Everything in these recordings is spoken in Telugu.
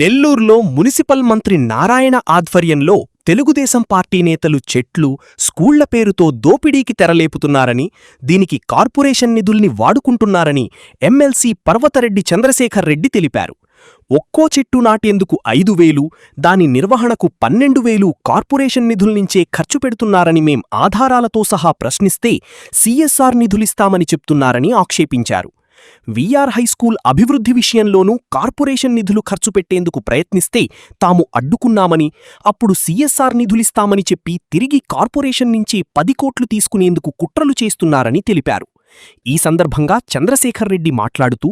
నెల్లూరులో మునిసిపల్ మంత్రి నారాయణ ఆధ్వర్యంలో తెలుగుదేశం పార్టీ నేతలు చెట్లు, స్కూళ్ల పేరుతో దోపిడీకి తెరలేపుతున్నారని, దీనికి కార్పొరేషన్ నిధుల్ని వాడుకుంటున్నారని ఎమ్మెల్సీ పర్వతరెడ్డి చంద్రశేఖర్ రెడ్డి తెలిపారు. ఒక్కో చెట్టు నాటేందుకు 5,000, దాని నిర్వహణకు 12,000 కార్పొరేషన్ నిధుల్నించే ఖర్చు పెడుతున్నారని మేం ఆధారాలతో సహా ప్రశ్నిస్తే సీఎస్ఆర్ నిధులిస్తామని చెప్తున్నారని ఆక్షేపించారు. వీఆర్ హైస్కూల్ అభివృద్ధి విషయంలోనూ కార్పొరేషన్ నిధులు ఖర్చు పెట్టేందుకు ప్రయత్నిస్తే తాము అడ్డుకున్నామని, అప్పుడు సీఎస్ఆర్ నిధులిస్తామని చెప్పి తిరిగి కార్పొరేషన్ నుంచి 10 కోట్లు తీసుకునేందుకు కుట్రలు చేస్తున్నారని తెలిపారు. ఈ సందర్భంగా చంద్రశేఖర్ రెడ్డి మాట్లాడుతూ,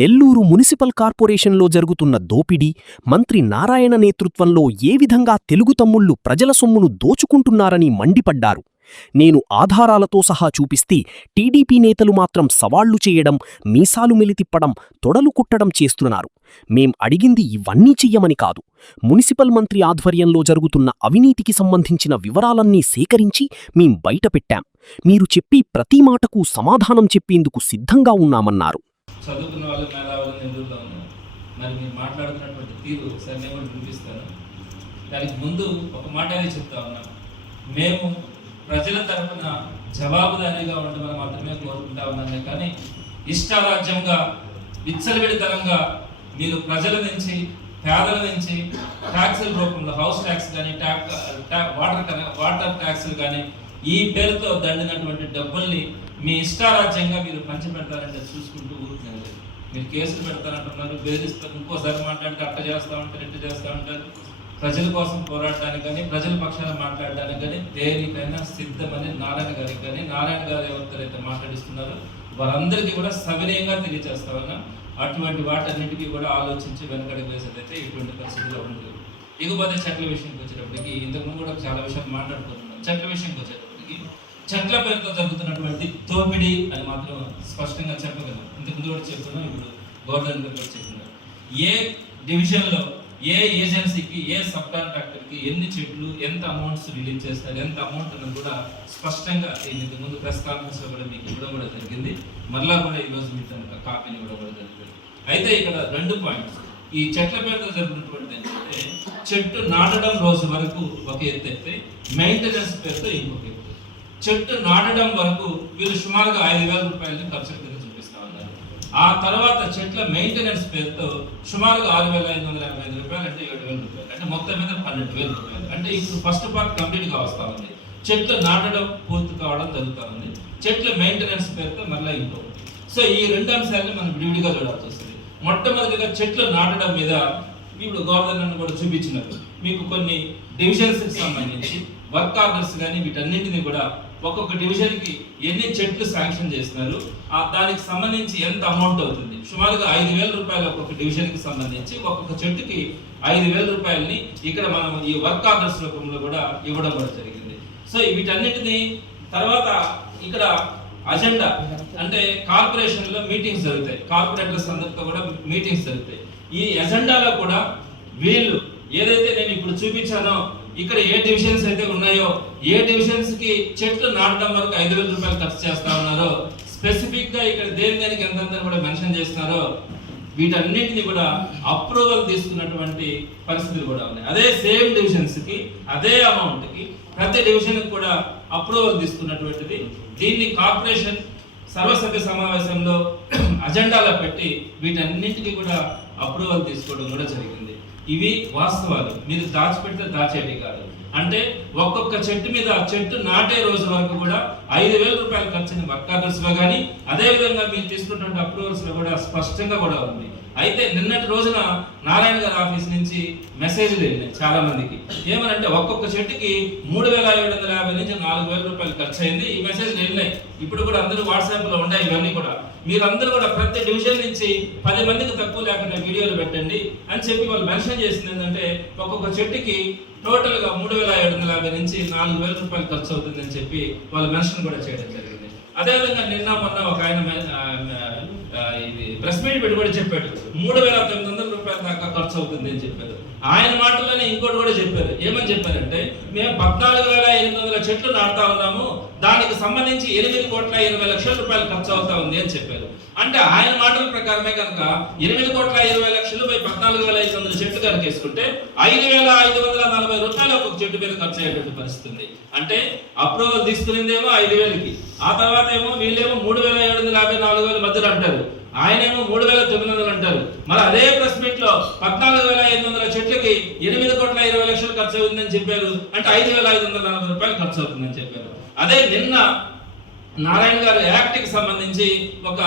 నెల్లూరు మున్సిపల్ కార్పొరేషన్లో జరుగుతున్న దోపిడీ, మంత్రి నారాయణ నేతృత్వంలో ఏ విధంగా తెలుగు తమ్ముళ్లు ప్రజల సొమ్మును దోచుకుంటున్నారని మండిపడ్డారు. నేను ఆధారాలతో సహా చూపిస్తే టీడీపీ నేతలు మాత్రం సవాళ్లు చేయడం, మీసాలు మెలితిప్పడం, తొడలు కుట్టడం చేస్తున్నారు. మేం అడిగింది ఇవన్నీ చెయ్యమని కాదు. మున్సిపల్ మంత్రి ఆధ్వర్యంలో జరుగుతున్న అవినీతికి సంబంధించిన వివరాలన్నీ సేకరించి మేం బయటపెట్టాం. మీరు చెప్పి ప్రతి మాటకు సమాధానం చెప్పేందుకు సిద్ధంగా ఉన్నామన్నారు. ప్రజల తరఫున జవాబుదారీగా ఉండమని మాత్రమే కోరుకుంటా ఉన్నాను. కానీ ఇష్టారాజ్యంగా, విచ్చలవిడితనంగా మీరు ప్రజల నుంచి, పేదల నుంచి ట్యాక్సుల రూపంలో హౌస్ ట్యాక్స్ కానీ, వాటర్ ట్యాక్సులు కానీ ఈ పేరుతో దండినటువంటి డబ్బుల్ని మీ ఇష్టారాజ్యంగా మీరు పంచిపెడతారంటే చూసుకుంటూ ఊరుకునేది. మీరు కేసులు పెడతారంటున్నారు, బెదిరిస్తారు, ఇంకోసారి మాట్లాడితే అట్ట చేస్తూ ఉంటారు, ఇట్ట చేస్తూ ఉంటారు. ప్రజల కోసం పోరాడడానికి కానీ, ప్రజల పక్షాన మాట్లాడడానికి కానీ దేనికైనా సిద్ధమని నారాయణ గారికి కానీ, నారాయణ గారు ఎవరితో మాట్లాడిస్తున్నారో వారందరికీ కూడా సవినయంగా తెలియజేస్తామన్నా. అటువంటి వాటన్నిటికీ కూడా ఆలోచించి వెనకడికి వేసేదైతే ఇటువంటి పరిస్థితుల్లో ఉండదు. ఇకపోతే చెట్ల విషయానికి వచ్చేటప్పటికి ఇంతకుముందు కూడా చాలా విషయాలు మాట్లాడుకుంటున్నాం. చెట్ల విషయానికి వచ్చేటప్పటికి చెట్ల పేరుతో జరుగుతున్నటువంటి దోపిడీ అని మాత్రం స్పష్టంగా చెప్పగలం. ఇంతకుముందు కూడా చెప్తున్నాం, ఇప్పుడు గవర్నమెంట్ కూడా చెప్తున్నారు. ఏ డివిజన్లో, ఏ ఏజెన్సీకి, ఏ సబ్ కాంట్రాక్టర్కి ఎన్ని చెట్లు, ఎంత అమౌంట్స్ రిలీజ్ చేస్తారు, ఎంత అమౌంట్ అన్నది కూడా స్పష్టంగా ఇంతకుముందు ప్రెస్ కాన్ఫరెన్స్లో కూడా మీకు ఇవ్వడం కూడా జరిగింది. మరలా కూడా ఈరోజు మీకు కాపీని ఇవ్వడం కూడా జరిగింది. అయితే ఇక్కడ 2 పాయింట్స్. ఈ చెట్ల పేరుతో జరుగుతున్నటువంటి ఏంటంటే, చెట్టు నాటడం రోజు వరకు ఒక ఎత్తు అయితే, మెయింటెనెన్స్ పేరుతో ఇంకొక ఎత్తు. చెట్టు నాటడం వరకు వీళ్ళు సుమారుగా 5,000 రూపాయలని ఖర్చు చూపిస్తా ఉన్నారు. ఆ తర్వాత చెట్ల మెయింటెనెన్స్ పేరుతో సుమారుగా 6,585 రూపాయలు, అంటే 7,000 రూపాయలు, అంటే మొత్తం మీద 12,000 రూపాయలు. అంటే ఇప్పుడు ఫస్ట్ పార్ట్ కంప్లీట్గా వస్తూ ఉంది. చెట్లు నాటడం పూర్తి కావడం జరుగుతూ ఉంది. చెట్ల మెయింటెనెన్స్ పేరుతో మళ్ళీ ఇంకొకటి. సో ఈ 2 అంశాలను మనం విడివిడిగా చూడాల్సి వస్తుంది. మొట్టమొదటిగా చెట్లు నాటడం మీద ఇప్పుడు గవర్నర్ కూడా చూపించినట్టు మీకు కొన్ని డివిజన్స్కి సంబంధించి వర్క్ ఆర్డర్స్ కానీ వీటన్నింటినీ కూడా ఒక్కొక్క డివిజన్కి ఎన్ని చెట్లు శాంక్షన్ చేస్తున్నారు, దానికి సంబంధించి ఎంత అమౌంట్ అవుతుంది, సుమారుగా 5,000 రూపాయలు ఒక్కొక్క డివిజన్కి సంబంధించి ఒక్కొక్క చెట్టుకి 5,000 రూపాయలని ఇక్కడ మనం ఈ వర్క్ ఆర్డర్స్ రూపంలో కూడా ఇవ్వడం కూడా జరిగింది. సో వీటన్నిటిని తర్వాత ఇక్కడ అజెండా అంటే కార్పొరేషన్లో మీటింగ్స్ జరుగుతాయి, కార్పొరేటర్స్ అందరితో కూడా మీటింగ్స్ జరుగుతాయి. ఈ ఎజెండాలో కూడా వీళ్ళు ఏదైతే నేను ఇప్పుడు చూపించానో, ఇక్కడ ఏ డివిజన్స్ అయితే ఉన్నాయో, ఏ డివిజన్స్కి చెట్లు నాటడం వరకు 5,000 రూపాయలు ఖర్చు చేస్తా ఉన్నారో, స్పెసిఫిక్గా ఇక్కడ దేనికి ఎంతంతా కూడా మెన్షన్ చేస్తున్నారో, వీటన్నిటిని కూడా అప్రూవల్ తీసుకున్నటువంటి పరిస్థితులు కూడా ఉన్నాయి. అదే సేమ్ డివిజన్స్కి, అదే అమౌంట్కి ప్రతి డివిజన్కి కూడా అప్రూవల్ తీసుకున్నటువంటిది. దీన్ని కార్పొరేషన్ సర్వసభ్య సమావేశంలో అజెండాలో పెట్టి వీటన్నింటికి కూడా అప్రూవల్ తీసుకోవడం కూడా జరిగింది. ఇవి వాస్తవాలు, మీరు దాచిపెడితే దాచేటి కాదు. అంటే ఒక్కొక్క చెట్టు మీద చెట్టు నాటే రోజు వరకు కూడా 5,000 రూపాయలు ఖర్చుని వర్క్ ఆర్డర్స్లో కానీ, అదేవిధంగా మీరు తీసుకున్నటువంటి అప్రూవల్స్లో కూడా స్పష్టంగా కూడా ఉంది. అయితే నిన్నటి రోజున నారాయణ గారి ఆఫీస్ నుంచి మెసేజ్లు వెళ్ళినాయి చాలా మందికి. ఏమనంటే ఒక్కొక్క చెట్టుకి 3,750 నుంచి 4,000 రూపాయలు ఖర్చు అయింది. ఈ మెసేజ్లు వెళ్ళినాయి. ఇప్పుడు కూడా అందరూ వాట్సాప్లో ఉన్నాయి. ఇవన్నీ కూడా మీరందరూ కూడా ప్రతి డివిజన్ నుంచి 10 మందికి తక్కువ లేకుండా వీడియోలు పెట్టండి అని చెప్పి వాళ్ళు మెన్షన్ చేసింది. ఏంటంటే ఒక్కొక్క చెట్టుకి టోటల్గా 3,750 నుంచి 4,000 రూపాయలు ఖర్చు అవుతుందని చెప్పి వాళ్ళు మెన్షన్ కూడా చేయడం జరిగింది. అదేవిధంగా నిన్న మొన్న ఒక ఆయన ఇది ప్రెస్ మీట్ పెట్టి కూడా చెప్పాడు 3,900 రూపాయల దాకా ఖర్చు అవుతుంది అని చెప్పారు. ఆయన మాటల్లోనే ఇంకోటి కూడా చెప్పారు. ఏమని చెప్పారంటే మేము 14,800 చెట్లు నాటుతా ఉన్నాము, దానికి సంబంధించి 8,20,20,00,000 రూపాయలు ఖర్చు అవుతా ఉంది అని చెప్పారు. అంటే ఆయన మాటల ప్రకారమే కనుక 8,20,20,00,000 పై 14,500 చెట్లు కనుక వేసుకుంటే 5,540 రూపాయలు ఒక్కొక్క చెట్టు మీద ఖర్చు అయ్యేటువంటి పరిస్థితి ఉంది. అంటే అప్రూవల్ తీసుకునిందేమో 5,000కి, ఆ తర్వాత ఏమో వీళ్ళేమో 3,750 4,000 మధ్యలో అంటారు, ఆయనేమో 3,900 అంటారు. మరి అదే ప్రెస్ మీట్ లో 14,500 చెట్లకి 8,20,20,00,000 ఖర్చు అవుతుందని చెప్పారు. అంటే 5,540 రూపాయలు ఖర్చు అవుతుందని చెప్పారు. అదే నిన్న నారాయణ గారు యాక్ట్ కి సంబంధించి ఒక